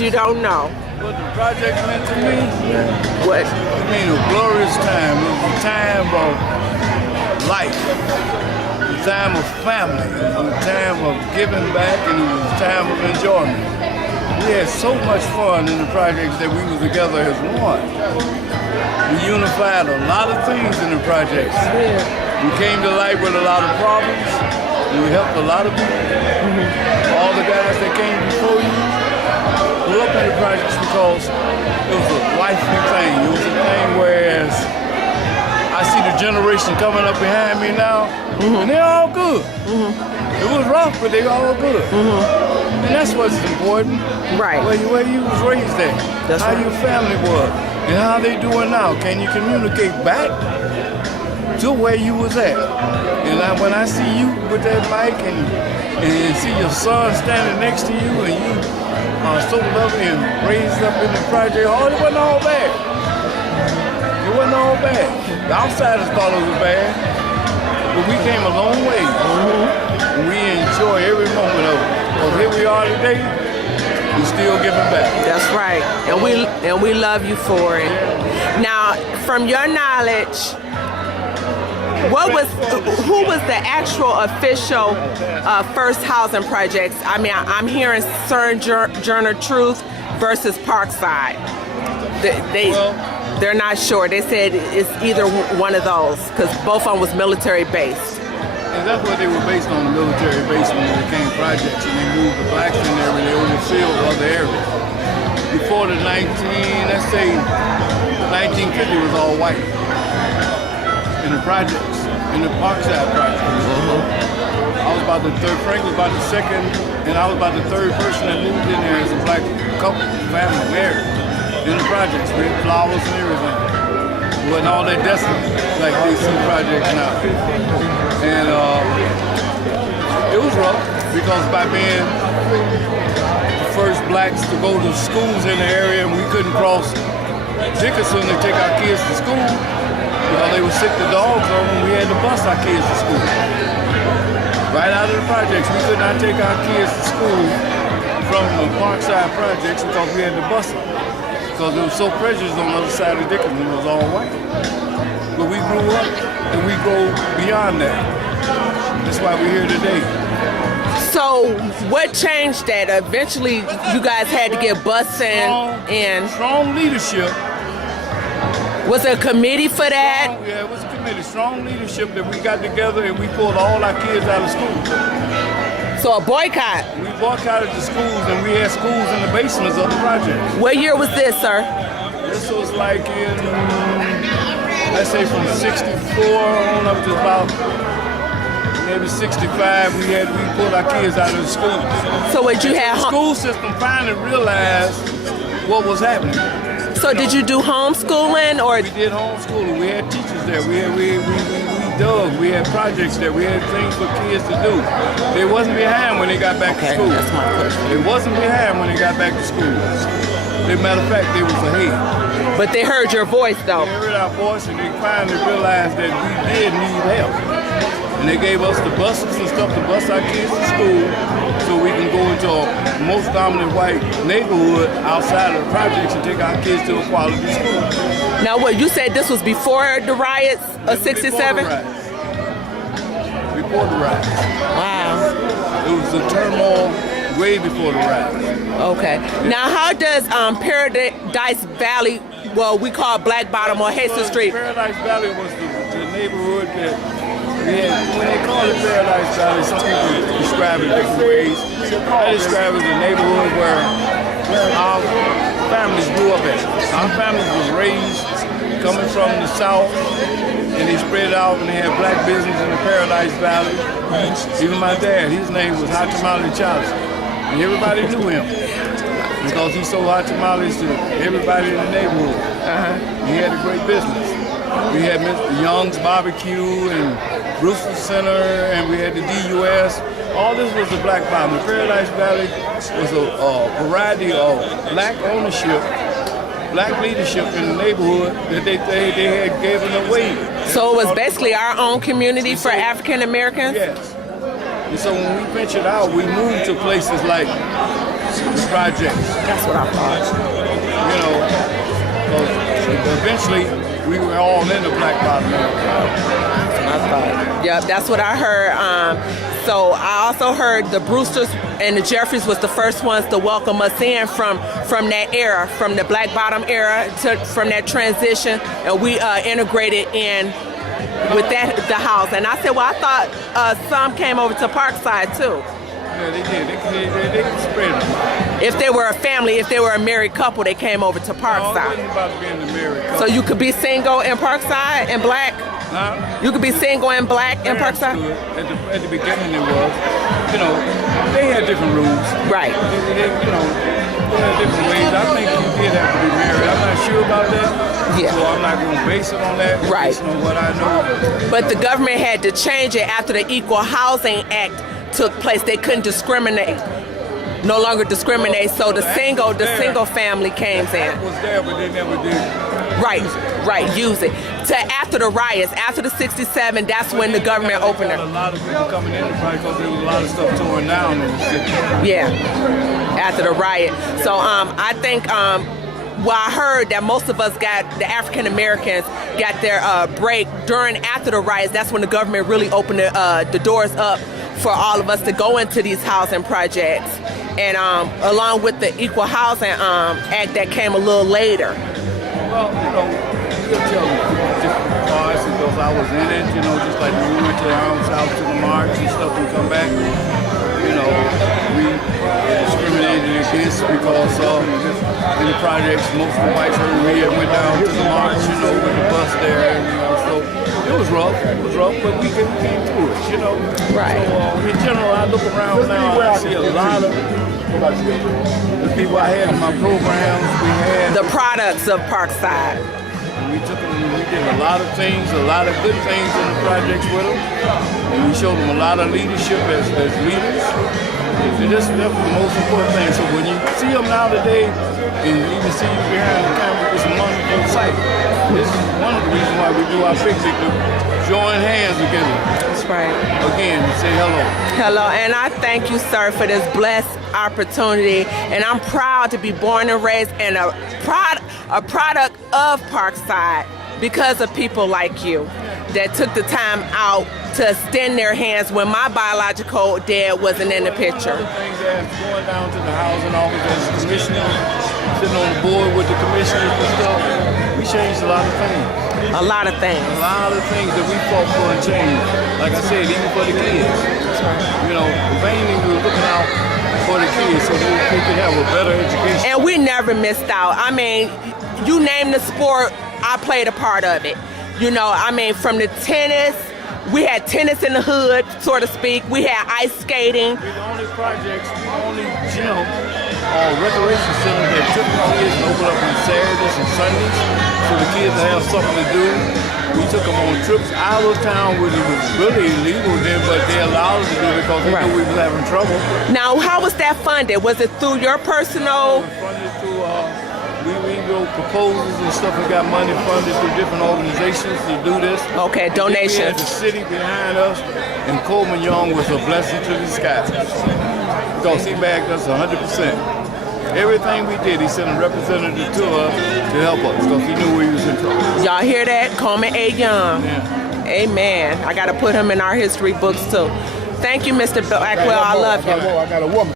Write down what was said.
You don't know. What the project meant to me? What? It mean a glorious time. It was a time of life, a time of family, it was a time of giving back, and it was a time of enjoyment. We had so much fun in the projects that we were together as one. We unified a lot of things in the projects. We came to light with a lot of problems. We helped a lot of people. All the guys that came before you grew up in the projects because it was a lifely thing. It was a thing whereas I see the generation coming up behind me now, and they're all good. It was rough, but they're all good. And that's what's important. Right. Where you was raised at, That's how right. your family was, and how they doing now. Can you communicate back to where you was at? And when I see you with that mic and see your son standing next to you and you are so lovely and raised up in the project, oh, it wasn't all bad. It wasn't all bad. The outsiders thought it was bad, but we came a long way. And we enjoy every moment of it. Because here we are today, we're still giving back. That's right. And we love you for it. Now, from your knowledge, who was the actual official first housing projects? I mean, I'm hearing Sojourner Truth versus Parkside. They're not sure. They said it's either one of those because both of them was military based. And that's what they were based on, the military base when they became projects, and they moved the blacks in there and they overfilled other areas. Before the 1950 was all white in the projects, in the Parkside projects. I was about the third, Frank was about the second, and I was about the third person that moved in there as a black couple, family, married, in the projects, with flowers and everything. It wasn't all that desolate like they see projects now. And it was rough because by being the first blacks to go to schools in the area and we couldn't cross Dickinson to take our kids to school because they were sick to dogs on them, we had to bus our kids to school. Right out of the projects, we could not take our kids to school from the Parkside projects because we had to bus them. Because it was so prejudiced on the other side of Dickinson, it was all white. But we grew up and we grow beyond that. That's why we're here today. So what changed that? Eventually you guys had to get busing in. Strong leadership. Was there a committee for that? Yeah, it was a committee. Strong leadership that we got together and we pulled all our kids out of school. So a boycott. We boycotted the schools and we had schools in the basements of the project. What year was this, sir? This was like in, let's say from 64 on up to about maybe 65, we pulled our kids out of the schools. So what you had? The school system finally realized what was happening. So did you do homeschooling or? We did homeschooling. We had teachers there. We dug. We had projects there. We had things for kids to do. They wasn't behind when they got back to school. That's my question. They wasn't behind when they got back to school. As a matter of fact, they was ahead. But they heard your voice though. They heard our voice and they finally realized that we did need help. And they gave us the buses and stuff to bus our kids to school so we can go into a most dominant white neighborhood outside of the projects and take our kids to a quality school. Now what, you said this was before the riots of 67? Before the riots. Wow. It was a turmoil way before the riots. Okay. Now how does Paradise Valley, well we call Black Bottom or Hastings Street? Paradise Valley was the neighborhood that we had. When they call it Paradise Valley, some people describe it different ways. I describe it as a neighborhood where our families grew up at. Our families was raised coming from the South, and they spread out and they had black business in the Paradise Valley. Even my dad, his name was Hot Tamale Charles, and everybody knew him because he sold hot tamales to everybody in the neighborhood. He had a great business. We had Mr. Young's Barbecue and Brewster Center, and we had the DUS. All this was the Black Bottom. The Paradise Valley was a variety of black ownership, black leadership in the neighborhood that they had given away. So it was basically our own community for African Americans? Yes. And so when we ventured out, we moved to places like the projects. That's what I thought. You know, 'cause eventually we were all in the black bottom area. Yep, that's what I heard. So I also heard the Brewsters and the Jeffries was the first ones to welcome us in from that era, from the black bottom era from that transition, and we integrated in with the house. And I said, well, I thought some came over to Parkside too. Yeah, they did. They spread them. If they were a family, if they were a married couple, they came over to No, it Parkside. wasn't about being the married couple. So you could be single in Parkside and black? Huh? You could be single and black in Parkside? At the beginning it was. You know, they had different rules. Right. They had different ways. I think you did have to be married. I'm not sure about that. Yeah. So I'm not going to base it on that. Right. Based on what I know. But the government had to change it after the Equal Housing Act took place. They couldn't discriminate. No longer discriminate. So the single family came in. It was there, but they never did. Right, use it. To after the riots, after the 67, that's when the government opened There it. a lot of people coming in probably because there was a lot of stuff torn down in the city. Yeah, after the riot. So I think, well, I heard that most of us the African Americans got their break after the riots. That's when the government really opened the doors up for all of us to go into these housing projects. And along with the Equal Housing Act that came a little later. Well, you know, you'll tell different parts because I was in it, you know, just like when we went to our own south to the march and stuff and come back, you know, we discriminated against because in the projects, most of the whites heard me and went down to the march, you know, with the bus there, and, you know, so it was rough, but we came through it, you know. Right. So in general, I look around now and I see a lot of the people I had in my programs, we had The products of Parkside. we took them, we did a lot of things, a lot of good things in the projects with them. And we showed them a lot of leadership as leaders. And that's the most important thing. So when you see them now today, and even see you behind the camera, it's a wonderful sight. This is one of the reasons why we do our picnic, to join hands together. That's right. Again, to say hello. Hello, and I thank you, sir, for this blessed opportunity. And I'm proud to be born and raised and a product of Parkside because of people like you that took the time out to extend their hands when my biological dad wasn't in the picture. One of the things that's going down to the housing office as a commissioner, sitting on the board with the commissioners and stuff, we changed a lot of things. A lot of things. A lot of things that we fought for and changed. Like I said, even for the kids. You know, mainly we were looking out for the kids so they could have a better education. And we never missed out. I mean, you name the sport, I played a part of it. You know, I mean, from the tennis, we had tennis in the hood, so to speak. We had ice skating. We're the only projects, the only gym or recreation center that took the kids and opened up on Saturdays and Sundays so the kids have something to do. We took them on trips out of town, which was really illegal then, but they allowed us to do it because they knew we was having trouble. Now, how was that funded? Was it through your personal? We funded through, we wrote proposals and stuff and got money funded through different organizations to do this. Okay, And then donations. we had the city behind us, and Coleman Young was a blessing to the sky because he backed us 100%. Everything we did, he sent a representative to us to help us because he knew we was in trouble. Y'all hear that? Coleman A. Young. Yeah. Amen. I got to put him in our history books too. Thank you, Mr. Blackwell. I love you. I got a woman.